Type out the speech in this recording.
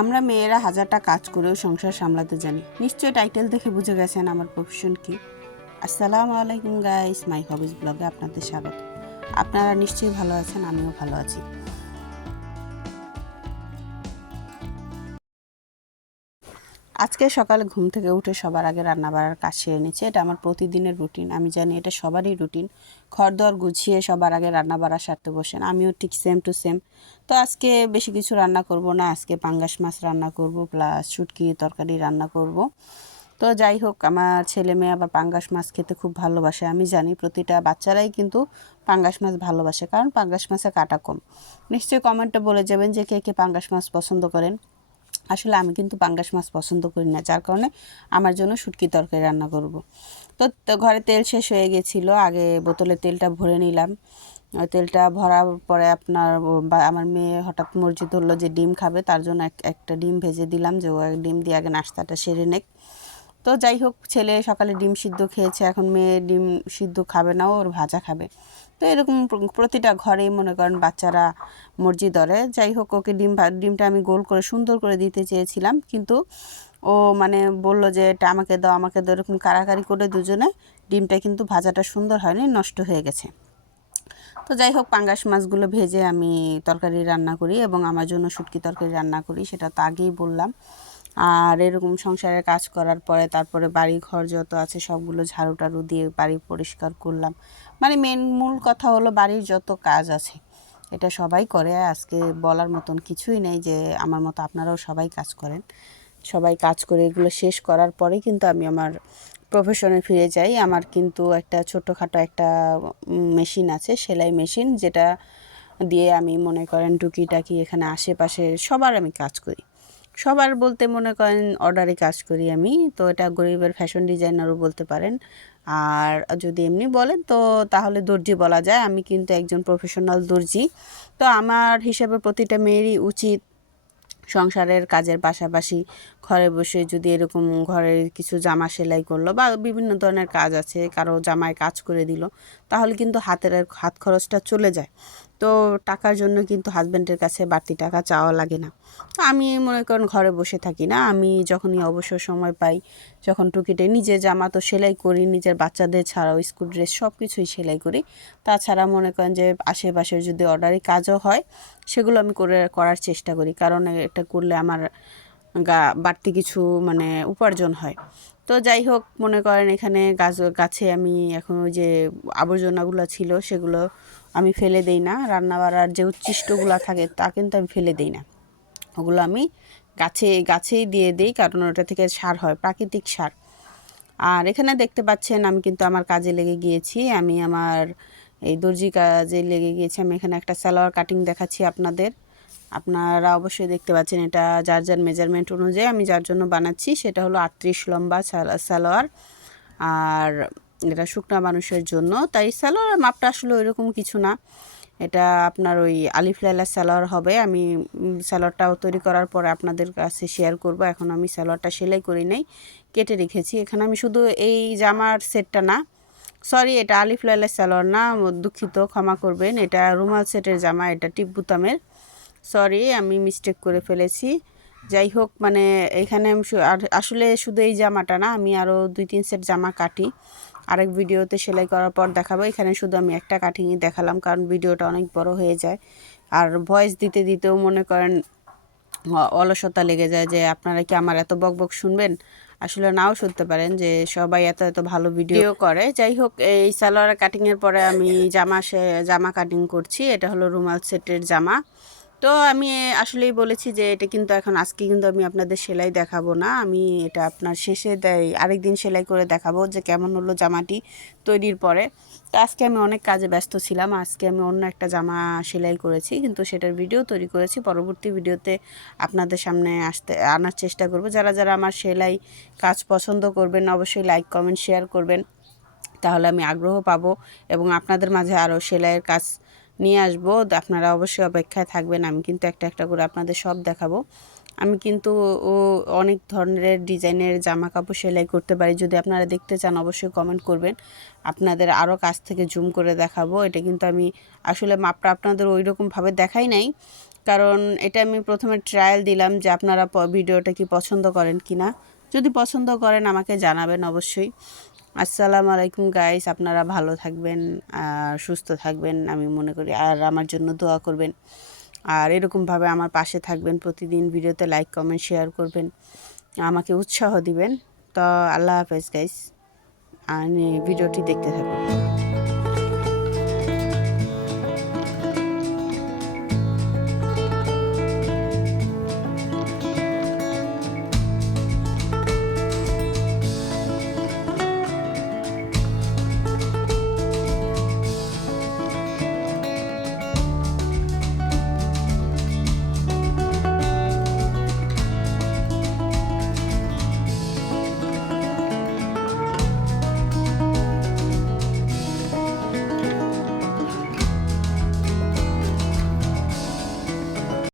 আমরা মেয়েরা হাজারটা কাজ করেও সংসার সামলাতে জানি। নিশ্চয়ই টাইটেল দেখে বুঝে গেছেন আমার প্রফেশন কি। আসসালামু আলাইকুম গাইস মাই হবিজ ব্লগে আপনাদের স্বাগত। আপনারা নিশ্চয়ই ভালো আছেন, আমিও ভালো আছি। আজকে সকালে ঘুম থেকে উঠে সবার আগে রান্না বাড়ার কাজ সেরে নিচ্ছে। এটা আমার প্রতিদিনের রুটিন। আমি জানি এটা সবারই রুটিন। খড় দর গুছিয়ে সবার আগে রান্না বাড়া সারতে বসেন। আমিও ঠিক সেম টু সেম তো আজকে বেশি কিছু রান্না করব না। আজকে পাঙ্গাস মাছ রান্না করব প্লাস শুটকি তরকারি রান্না করব। তো যাই হোক, আমার ছেলে মেয়ে আবার পাঙ্গাস মাছ খেতে খুব ভালোবাসে। আমি জানি প্রতিটা বাচ্চারাই কিন্তু পাঙ্গাস মাছ ভালোবাসে, কারণ পাঙ্গাস মাছে কাটা কম। নিশ্চয়ই কমেন্টে বলে যাবেন যে কে কে পাঙ্গাস মাছ পছন্দ করেন। আসলে আমি কিন্তু পাঙ্গাস মাছ পছন্দ করি না, যার কারণে আমার জন্য শুটকি তরকারি রান্না করব। তো ঘরে তেল শেষ হয়ে গেছিল, আগে বোতলে তেলটা ভরে নিলাম। ওই তেলটা ভরার পরে আপনার আমার মেয়ে হঠাৎ মরজি ধরলো যে ডিম খাবে, তার জন্য এক- একটা ডিম ভেজে দিলাম, যে ও ডিম দিয়ে আগে নাস্তাটা সেরে নেক। তো যাই হোক, ছেলে সকালে ডিম সিদ্ধ খেয়েছে, এখন মেয়ে ডিম সিদ্ধ খাবে না ওর ভাজা খাবে। তো এরকম প্রতিটা ঘরেই মনে করেন বাচ্চারা মর্জি ধরে। যাই হোক, ওকে ডিম ডিমটা আমি গোল করে, সুন্দর করে দিতে চেয়েছিলাম, কিন্তু ও মানে বলল যে, এটা আমাকে দাও আমাকে দাও। এরকম কারাকারি করে দুজনে ডিমটা কিন্তু ভাজাটা সুন্দর হয়নি, নষ্ট হয়ে গেছে। তো যাই হোক, পাঙ্গাস মাছগুলো ভেজে আমি তরকারি রান্না করি এবং আমার জন্য শুটকি তরকারি রান্না করি, সেটা তো আগেই বললাম। আর এরকম সংসারের কাজ করার পরে তারপরে বাড়ি ঘর যত আছে সবগুলো ঝাড়ু টাড়ু দিয়ে বাড়ি পরিষ্কার করলাম। মানে মেন মূল কথা হলো বাড়ির যত কাজ আছে, এটা সবাই করে। আজকে বলার মতন কিছুই নেই যে আমার মতো আপনারাও সবাই কাজ করেন। সবাই কাজ করে এগুলো শেষ করার পরে কিন্তু আমি আমার প্রফেশনে ফিরে যাই। আমার কিন্তু একটা ছোটোখাটো একটা মেশিন আছে, সেলাই মেশিন যেটা দিয়ে আমি মনে করেন টুকিটাকি এখানে আশেপাশে সবার আমি কাজ করি। সবার বলতে মনে করেন অর্ডারে কাজ করি আমি, তো এটা গরিবের ফ্যাশন ডিজাইনারও বলতে পারেন। আর যদি এমনি বলেন, তো তাহলে দর্জি বলা যায়। আমি কিন্তু একজন প্রফেশনাল দর্জি। তো আমার হিসাবে প্রতিটা মেয়েরই উচিত সংসারের কাজের পাশাপাশি ঘরে বসে যদি এরকম ঘরের কিছু জামা সেলাই করল বা বিভিন্ন ধরনের কাজ আছে, কারও জামায় কাজ করে দিল, তাহলে কিন্তু হাতের হাত খরচটা চলে যায়। তো টাকার জন্য কিন্তু হাজব্যান্ডের কাছে বাড়তি টাকা চাওয়া লাগে না। তো আমি মনে করেন ঘরে বসে থাকি না। আমি যখনই অবসর সময় পাই, যখন টুকিটে নিজে জামা তো সেলাই করি, নিজের বাচ্চাদের ছাড়াও স্কুল ড্রেস সব কিছুই সেলাই করি। তাছাড়া মনে করেন যে আশেপাশের যদি অর্ডারি কাজও হয়, সেগুলো আমি করে, করার চেষ্টা করি। কারণ এটা করলে আমার গা, বাড়তি কিছু মানে উপার্জন হয়। তো যাই হোক, মনে করেন এখানে গাছ, গাছে আমি এখন ওই যে আবর্জনাগুলো ছিল, সেগুলো আমি ফেলে দেই না। রান্না বাড়ার যে উচ্ছিষ্টগুলো থাকে, তা কিন্তু আমি ফেলে দেই না। ওগুলো আমি গাছে, গাছেই দিয়ে দিই, কারণ ওটা থেকে সার হয়, প্রাকৃতিক সার। আর এখানে দেখতে পাচ্ছেন, আমি কিন্তু আমার কাজে লেগে গিয়েছি। আমি আমার এই দর্জি কাজে লেগে গিয়েছি। আমি এখানে একটা সালোয়ার কাটিং দেখাচ্ছি আপনাদের। আপনারা অবশ্যই দেখতে পাচ্ছেন, এটা যার যার মেজারমেন্ট অনুযায়ী আমি যার জন্য বানাচ্ছি। সেটা হলো আটত্রিশ লম্বা সাল- সালোয়ার। আর এটা শুকনা মানুষের জন্য। তাই সালোয়ার মাপটা আসলে ওইরকম কিছু না। এটা আপনার ওই আলিফ লাইলা সালোয়ার হবে। আমি উম, সালোয়ারটাও তৈরি করার পরে আপনাদের কাছে শেয়ার করব। এখন আমি সালোয়ারটা সেলাই করি নাই কেটে রেখেছি। এখানে আমি শুধু এই জামার সেটটা না সরি এটা আলিফ লাইলা সালোয়ার না দুঃখিত ক্ষমা করবেন। এটা রুমাল সেটের জামা এটা টিপ বুতামের সরি আমি মিস্টেক করে ফেলেছি। যাই হোক মানে এখানে আসলে শুধু এই জামাটা না আমি আরও দুই তিন সেট জামা কাটি। আরেক ভিডিওতে সেলাই করার পর দেখাবো। এখানে শুধু আমি একটা কাটিংই দেখালাম, কারণ ভিডিওটা অনেক বড় হয়ে যায়। আর ভয়েস দিতে দিতেও মনে করেন অলসতা লেগে যায় যে আপনারা কি আমার এত বক বক শুনবেন? আসলে নাও শুনতে পারেন যে সবাই এত এত ভালো ভিডিও করে। যাই হোক, এই সালোয়ার কাটিংয়ের পরে আমি জামা সে- জামা কাটিং করছি। এটা হলো রুমাল সেটের জামা। তো আমি আসলেই বলেছি যে এটা কিন্তু এখন আজকে কিন্তু আমি আপনাদের সেলাই দেখাবো না। আমি এটা আপনার শেষে দেয় আরেকদিন সেলাই করে দেখাবো যে কেমন হলো জামাটি তৈরির পরে। তো আজকে আমি অনেক কাজে ব্যস্ত ছিলাম, আজকে আমি অন্য একটা জামা সেলাই করেছি, কিন্তু সেটার ভিডিও তৈরি করেছি। পরবর্তী ভিডিওতে আপনাদের সামনে আসতে, আনার চেষ্টা করব। যারা যারা আমার সেলাই কাজ পছন্দ করবেন, অবশ্যই লাইক, কমেন্ট, শেয়ার করবেন। তাহলে আমি আগ্রহ পাবো এবং আপনাদের মাঝে আরও সেলাইয়ের কাজ নিয়ে আসব। আপনারা অবশ্যই অপেক্ষায় থাকবেন। আমি কিন্তু একটা একটা করে আপনাদের সব দেখাবো। আমি কিন্তু অনেক ধরনের ডিজাইনের জামা কাপড় সেলাই করতে পারি। যদি আপনারা দেখতে চান, অবশ্যই কমেন্ট করবেন। আপনাদের আরও কাছ থেকে জুম করে দেখাবো। এটা কিন্তু আমি আসলে মাপটা আপনাদের ওই রকমভাবে দেখাই নাই। কারণ এটা আমি প্রথমে ট্রায়াল দিলাম যে আপনারা ভিডিওটা কি পছন্দ করেন কি না যদি পছন্দ করেন, আমাকে জানাবেন অবশ্যই। আসসালামু আলাইকুম গাইস আপনারা ভালো থাকবেন আর সুস্থ থাকবেন, আমি মনে করি, আর আমার জন্য দোয়া করবেন। আর এরকমভাবে আমার পাশে থাকবেন প্রতিদিন ভিডিওতে লাইক কমেন্ট শেয়ার করবেন, আমাকে উৎসাহ দিবেন। তো আল্লাহ হাফেজ গাইস আর ভিডিওটি দেখতে থাকুন।